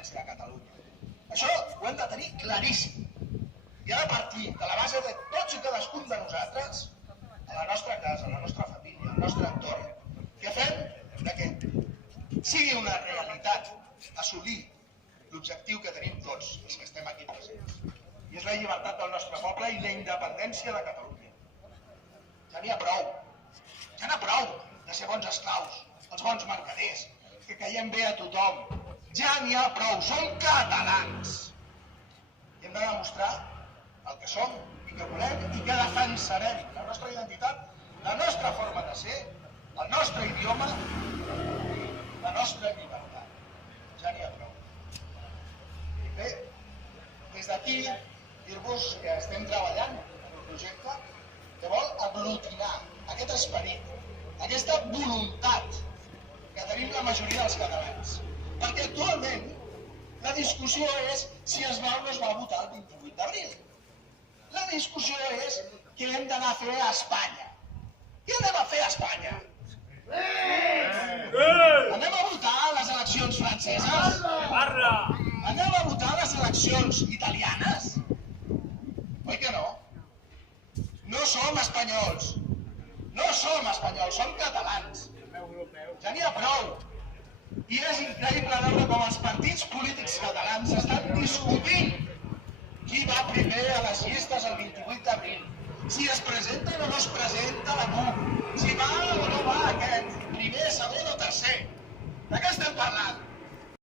independència de Catalunya. Això ho hem de tenir claríssim. I ha de partir de la base de tots i cadascun de nosaltres, a la nostra casa, a la nostra família, al nostre entorn, que fem que sigui una realitat assolir l'objectiu que tenim tots els que estem aquí presents. I és la llibertat del nostre poble i la independència de Catalunya. Ja n'hi ha prou. Ja n'hi ha prou de ser bons esclaus, els bons mercaders, que caiem bé a tothom. Ja n'hi ha prou. Som catalans. I hem de demostrar el que som i que volem i que defensarem la nostra identitat, la nostra forma de ser, el nostre idioma i la nostra llibertat. Ja n'hi ha prou. I bé, des d'aquí, dir-vos que estem treballant en un projecte que vol aglutinar aquest esperit, aquesta voluntat que tenim la majoria dels catalans. Perquè actualment la discussió és si es va o no es va votar el 28 d'abril. La discussió és què hem d'anar a fer a Espanya. Què anem a fer a Espanya? Anem a votar a les eleccions franceses? Anem a votar a les eleccions italianes? Oi que no? No som espanyols. No som espanyols, som catalans. Ja n'hi ha prou. I és increïble veure com els partits polítics catalans estan discutint qui va primer a les llistes el 28 d'abril, si es presenta o no es presenta la CUP, si va o no va aquest, primer, segon o tercer. De què estem parlant?